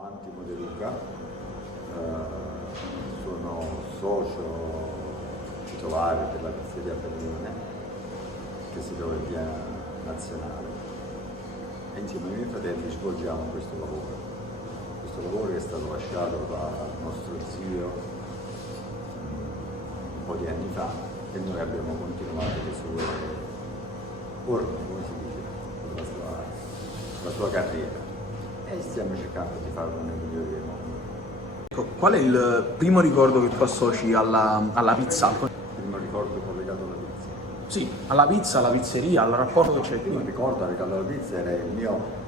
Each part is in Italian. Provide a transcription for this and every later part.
Antimo De Luca, sono socio titolare della pizzeria Fermione che si trova in via Nazionale e insieme ai miei fratelli svolgiamo questo lavoro che è stato lasciato dal nostro zio un po' di anni fa e noi abbiamo continuato le sue orme, come si dice, la sua carriera. E stiamo cercando di farlo nel migliore dei modi. Ecco, qual è il primo ricordo che tu associ alla pizza? Il primo ricordo collegato alla pizza? Sì, alla pizza, alla pizzeria, al rapporto che c'è Il primo qui. ricordo legato alla pizza era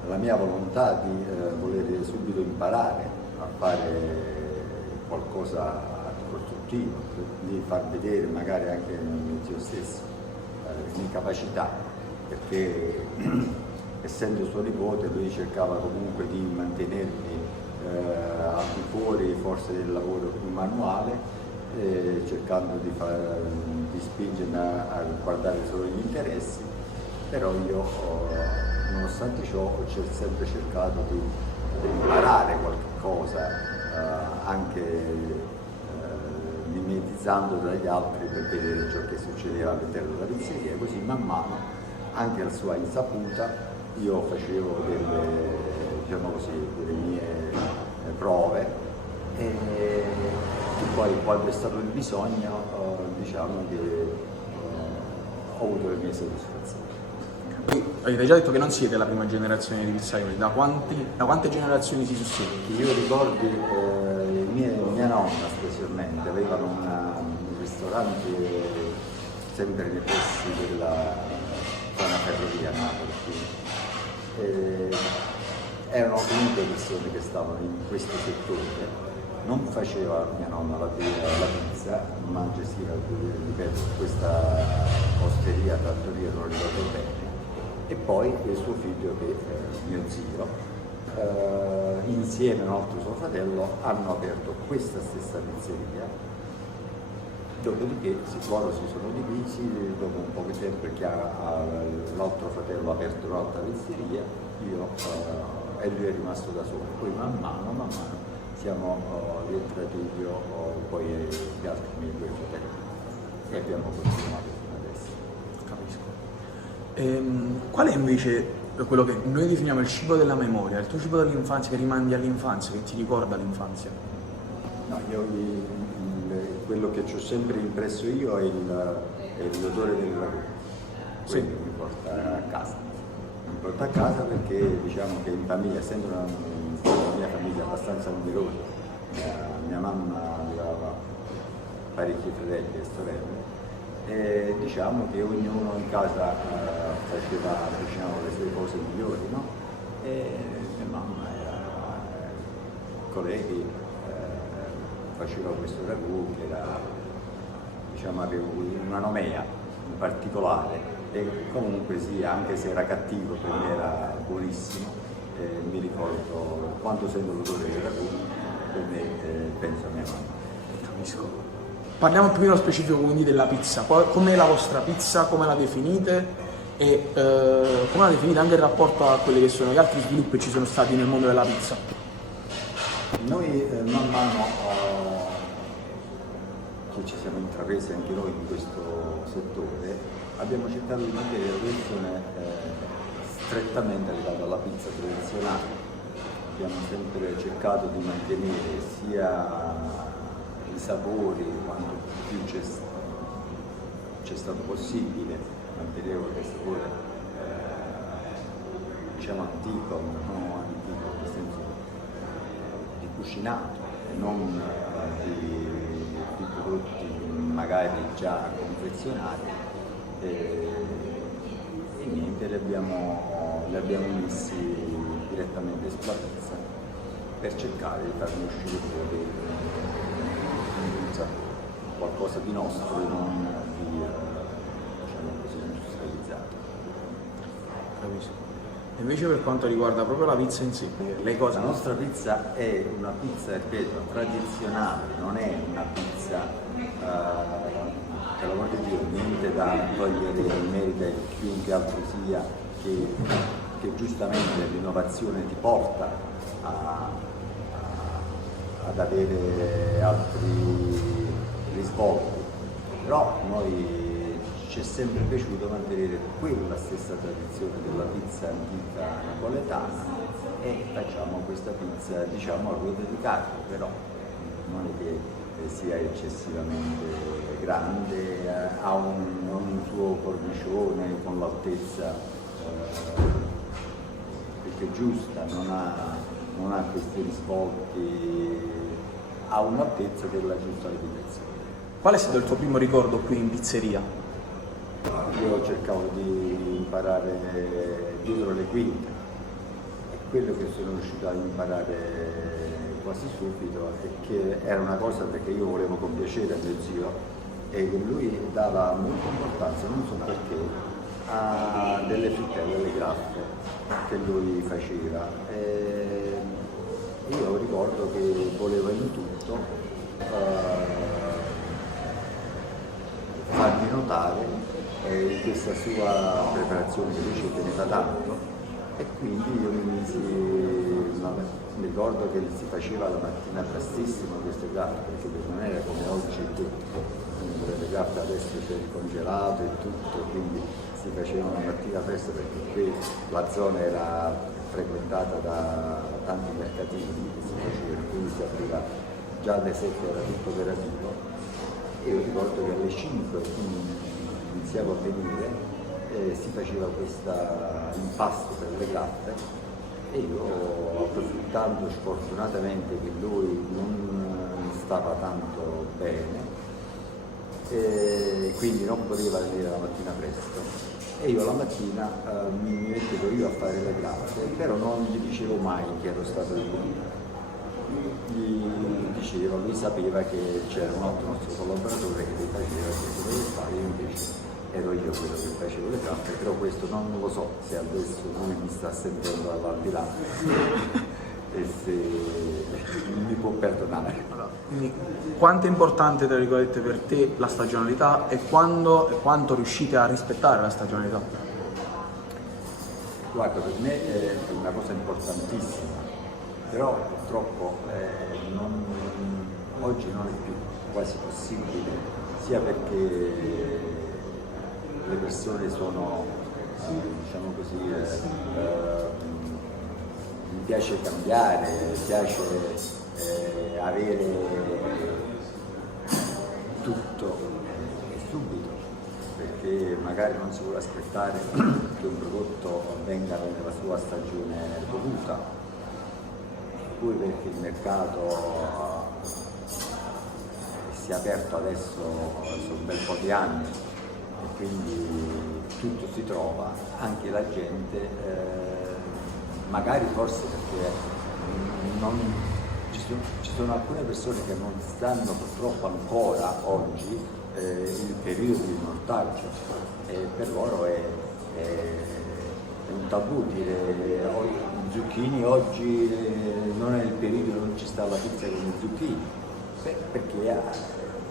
la mia volontà di voler subito imparare a fare qualcosa di costruttivo, di far vedere magari anche a mio zio stesso le mie capacità, perché essendo suo nipote lui cercava comunque di mantenermi al di fuori forse del lavoro più manuale, cercando di spingermi a guardare solo gli interessi, però io nonostante ciò ho sempre cercato di imparare qualche cosa, anche mimetizzando dagli altri per vedere ciò che succedeva all'interno della pizzeria, così man mano anche a sua insaputa io facevo delle mie prove e poi quando è stato il bisogno diciamo che ho avuto le mie soddisfazioni. Avete già detto che non siete la prima generazione di pizzaioli, da quante generazioni si susseguono? Che io ricordi mia nonna specialmente avevano un ristorante sempre nei pressi della zona ferrovia a Napoli. Erano comunque persone che stavano in questo settore, non faceva mia nonna la pizza, ma gestiva, ripeto, questa osteria, trattoria, non ricordo bene, e poi il suo figlio che mio zio, insieme a un altro suo fratello, hanno aperto questa stessa pizzeria. Dopodiché loro si sono divisi, dopo un po' di tempo perché l'altro fratello ha aperto un'altra pizzeria, e lui è rimasto da solo. Poi man mano siamo rientrati io, poi gli altri miei due fratelli e abbiamo continuato fino adesso. Capisco. Qual è invece quello che noi definiamo il cibo della memoria, il tuo cibo dell'infanzia che rimandi all'infanzia, che ti ricorda l'infanzia? No, quello che ci ho sempre impresso io è l'odore del ragù, quello che mi porta a casa. Mi porta a casa perché diciamo che in famiglia, essendo una mia famiglia abbastanza numerosa, mia mamma aveva parecchi fratelli e sorelle, e diciamo che ognuno in casa faceva le sue cose migliori, no? E mia mamma era colleghi, faceva questo ragù che era, diciamo, aveva una nomea in particolare e comunque sì, anche se era cattivo per me era buonissimo. Mi ricordo quando sento l'odore del ragù per me penso a mia mamma. Capisco. Parliamo più nello specifico quindi della pizza. Com'è la vostra pizza, come la definite e come la definite anche in rapporto a quelli che sono gli altri sviluppi che ci sono stati nel mondo della pizza? Noi man mano che ci siamo intrapresi anche noi in questo settore abbiamo cercato di mantenere la versione strettamente legata alla pizza tradizionale. Abbiamo sempre cercato di mantenere sia i sapori quanto più c'è stato possibile, mantenere quel sapore diciamo antico, nel senso di cucinato e non di prodotti magari già confezionati. E niente, li abbiamo messi direttamente sulla pizza per cercare di farne uscire fuori qualcosa di nostro e non di diciamo così industrializzato. Capisco. E invece per quanto riguarda proprio la pizza in sé, le cose. La nostra pizza è una pizza, ripeto, tradizionale, non è una pizza per l'amor di Dio, niente da togliere il merito a chiunque altro sia, che giustamente l'innovazione ti porta a ad avere altri risvolti, però noi ci è sempre piaciuto mantenere quella stessa tradizione della pizza antica napoletana e facciamo questa pizza diciamo a ruote di carne, però non è che sia eccessivamente grande, ha un suo cornicione con l'altezza che è giusta, non ha questi risvolti, ha un'altezza della giusta lievitazione. Qual è stato il tuo primo ricordo qui in pizzeria? Io cercavo di imparare dietro le quinte e quello che sono riuscito a imparare quasi subito è che era una cosa perché io volevo compiacere a mio zio e che lui dava molta importanza, non so perché, a delle frittelle, delle graffe che lui faceva. E io ricordo che volevo in tutto farmi notare questa sua preparazione che lui ci teneva tanto e quindi io mi ricordo che si faceva la mattina prestissimo queste graffe perché non era come oggi che le graffe adesso c'è il congelato e tutto, quindi si facevano la mattina presto perché qui la zona era frequentata da tanti mercatini che si facevano, quindi si apriva già alle 7 era tutto operativo e io ricordo che alle 5 iniziavo a venire si faceva questo impasto per le graffe e io approfittando sfortunatamente che lui non stava tanto bene e quindi non poteva venire la mattina presto e io la mattina mi mettevo io a fare le graffe, però non gli dicevo mai che ero stato lì. Gli dicevo, lui sapeva che c'era un altro nostro collaboratore che le faceva, che doveva fare, io invece ero io quello che facevo le graffe, però questo non lo so se adesso lui mi sta sentendo dall'aldilà e se mi può perdonare. Quindi quanto è importante tra virgolette per te la stagionalità e quanto riuscite a rispettare la stagionalità? Guarda, per me è una cosa importantissima, però purtroppo oggi non è più quasi possibile, sia perché le persone sono, diciamo così, mi piace cambiare, mi piace avere tutto e subito, perché magari non si vuole aspettare che un prodotto venga nella sua stagione dovuta, poi perché il mercato si è aperto adesso su un bel po' di anni e quindi tutto si trova, anche la gente, magari forse perché ci sono alcune persone che non sanno purtroppo ancora oggi il periodo di mortaggio e per loro è un tabù dire i zucchini oggi non è il periodo, non ci sta la pizza con i zucchini, perché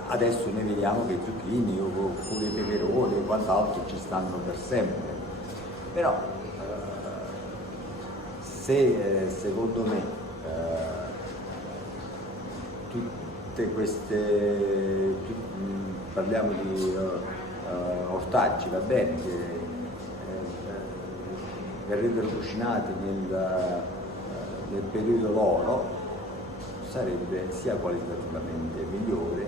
adesso noi vediamo che i zucchini oppure i peperoni e quant'altro ci stanno per sempre, però se secondo me tutte queste, parliamo di ortaggi, va bene, che verrebbero cucinati nel periodo loro, sarebbe sia qualitativamente migliore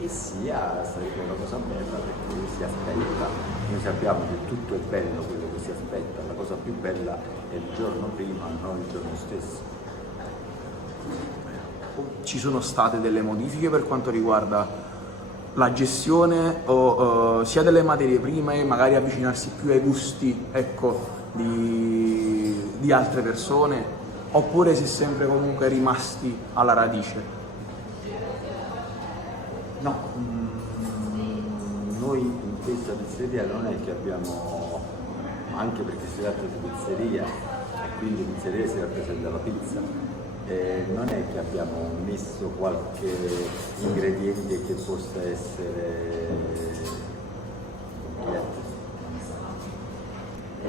e sarebbe una cosa bella perché si aspetta, noi sappiamo che tutto è bello quello che si aspetta, la cosa più bella è il giorno prima, non il giorno stesso. Ci sono state delle modifiche per quanto riguarda la gestione sia delle materie prime, magari avvicinarsi più ai gusti, ecco, di altre persone, oppure si è sempre comunque rimasti alla radice? No, noi in questa pizzeria non è che abbiamo, anche perché si tratta di pizzeria e quindi pizzeria si rappresenta la pizza, non è che abbiamo messo qualche ingrediente che possa essere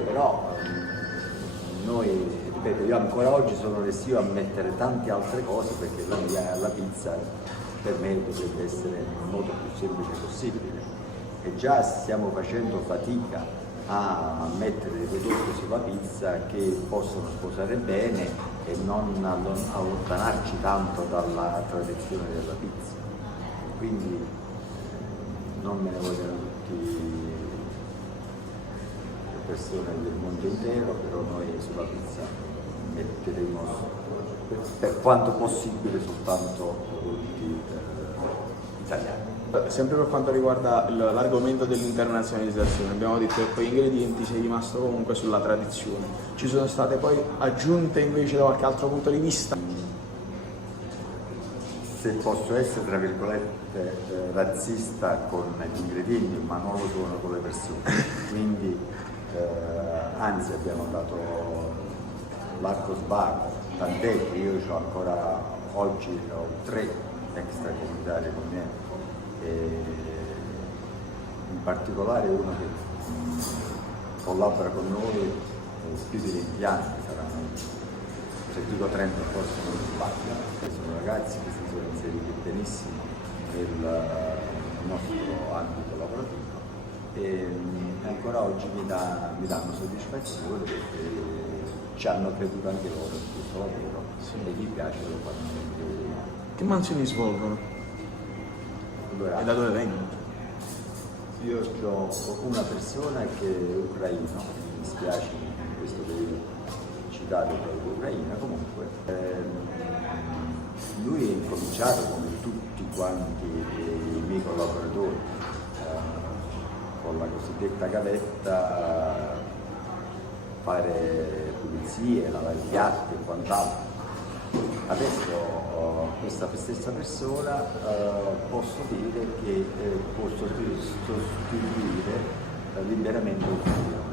però noi, ripeto, che io ancora oggi sono restio a mettere tante altre cose, perché la pizza per me dovrebbe essere nel modo più semplice possibile, e già stiamo facendo fatica a mettere dei prodotti sulla pizza che possono sposare bene e non allontanarci tanto dalla tradizione della pizza. Quindi non me ne vogliono tutti le persone del mondo intero, però noi sulla pizza metteremo per quanto possibile soltanto prodotti italiani. Sempre per quanto riguarda l'argomento dell'internazionalizzazione, abbiamo detto che con gli ingredienti sei rimasto comunque sulla tradizione. Ci sono state poi aggiunte invece da qualche altro punto di vista? Se posso essere, tra virgolette, razzista con gli ingredienti, ma non lo sono con le persone. Quindi, anzi, abbiamo dato l'arco sbago, tant'è che io ho ancora oggi 3 extracomunitari con me. In particolare uno che collabora con noi più di 20 anni, saranno, se dico 30 forse non sbaglio, sono ragazzi che si sono inseriti benissimo nel nostro ambito lavorativo e ancora oggi mi danno soddisfazione, perché ci hanno creduto anche loro in questo lavoro e gli piace, lo fanno anche. Che mansioni svolgono? Allora, E da dove vengono? io ho una persona che è ucraino, mi spiace in questo periodo citare l'Ucraina, comunque lui è incominciato come tutti quanti i miei collaboratori con la cosiddetta gavetta, fare pulizie, lavare i piatti e quant'altro. Adesso questa stessa persona posso dire che può sostituire liberamente un figlio.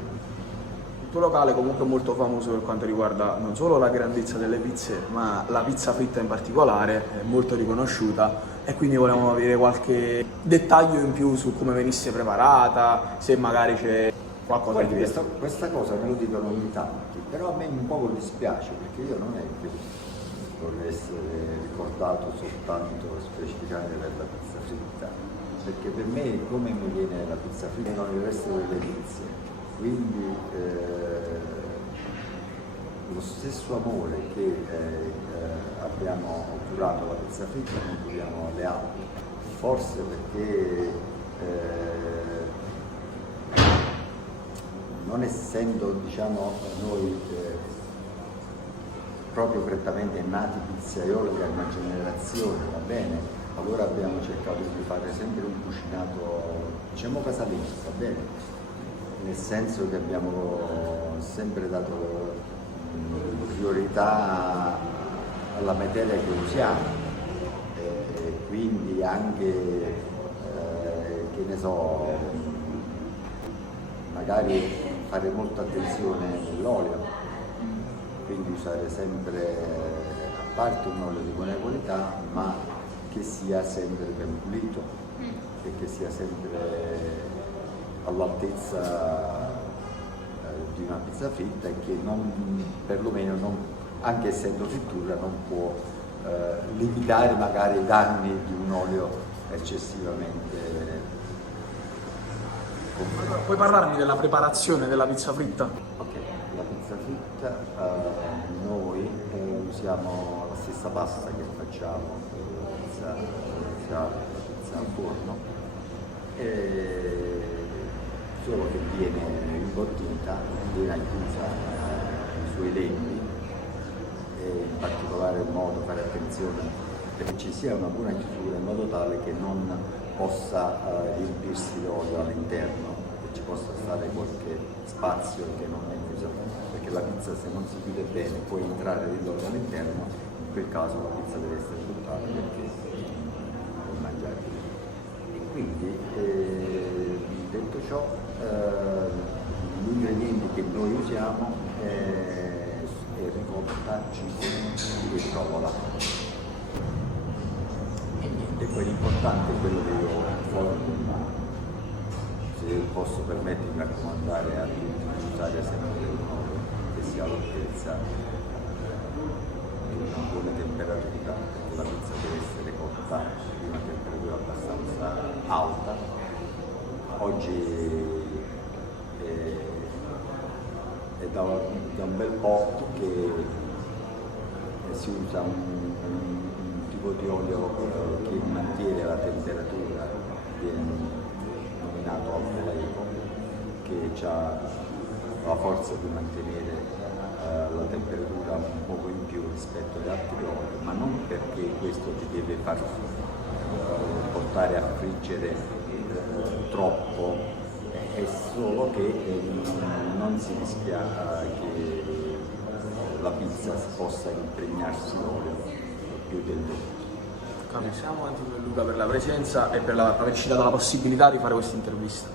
Il tuo locale comunque è molto famoso per quanto riguarda non solo la grandezza delle pizze, ma la pizza fritta in particolare, è molto riconosciuta, e quindi volevamo avere qualche dettaglio in più su come venisse preparata, se magari c'è qualcosa di diverso. Questa cosa me lo dicono ogni tanto, però a me un po' dispiace, perché io non è che vorrei essere ricordato soltanto specificamente per la pizza fritta, perché per me come mi viene la pizza fritta non il resto delle pizze. Quindi lo stesso amore che abbiamo curato alla pizza fritta non curiamo alle altre, forse perché non essendo, diciamo, noi proprio prettamente nati pizzaioli da una generazione, va bene? Allora abbiamo cercato di fare sempre un cucinato, diciamo, casalingo, va bene? Nel senso che abbiamo sempre dato priorità alla materia che usiamo, e quindi anche, che ne so, magari fare molta attenzione nell'olio, quindi usare sempre, a parte un olio di buona qualità, ma che sia sempre ben pulito e che sia sempre all'altezza di una pizza fritta, e che non, perlomeno non, anche essendo frittura, non può limitare magari i danni di un olio eccessivamente gonfiato. Puoi parlarmi della preparazione della pizza fritta? Ok, la pizza fritta noi usiamo la stessa pasta che facciamo per la pizza iniziale, la pizza al forno, solo che viene imbottita, viene chiusa i suoi lembi, e in particolare modo fare attenzione perché ci sia una buona chiusura, in modo tale che non possa riempirsi l'olio all'interno, che ci possa stare qualche spazio che non è chiuso, perché la pizza, se non si chiude bene, può entrare dell'olio all'interno, in quel caso la pizza deve essere buttata perché non è mangiabile. E quindi detto ciò, gli ingredienti che noi usiamo è ricotta, ciccia e provola. E niente, poi l'importante è quello che io se posso permettermi di raccomandare a tutti di usare sempre un olio che sia all'altezza temperatura, perché la pizza deve essere cotta a una temperatura abbastanza alta. Oggi è da un bel po' che si usa un tipo di olio che mantiene la temperatura, viene nominato alfa-leico, che ha la forza di mantenere la temperatura un poco in più rispetto agli altri oli, ma non perché questo ti deve far portare a friggere troppo, è solo che non si rischia che la pizza possa impregnarsi d'olio più del dovuto. Ringraziamo Luca per la presenza e per averci dato la possibilità di fare questa intervista.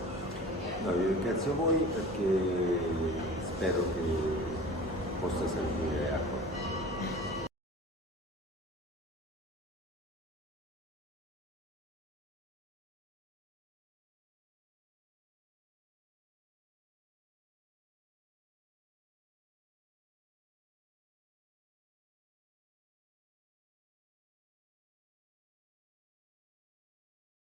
No, io ringrazio voi perché spero che possa servire a qualcuno.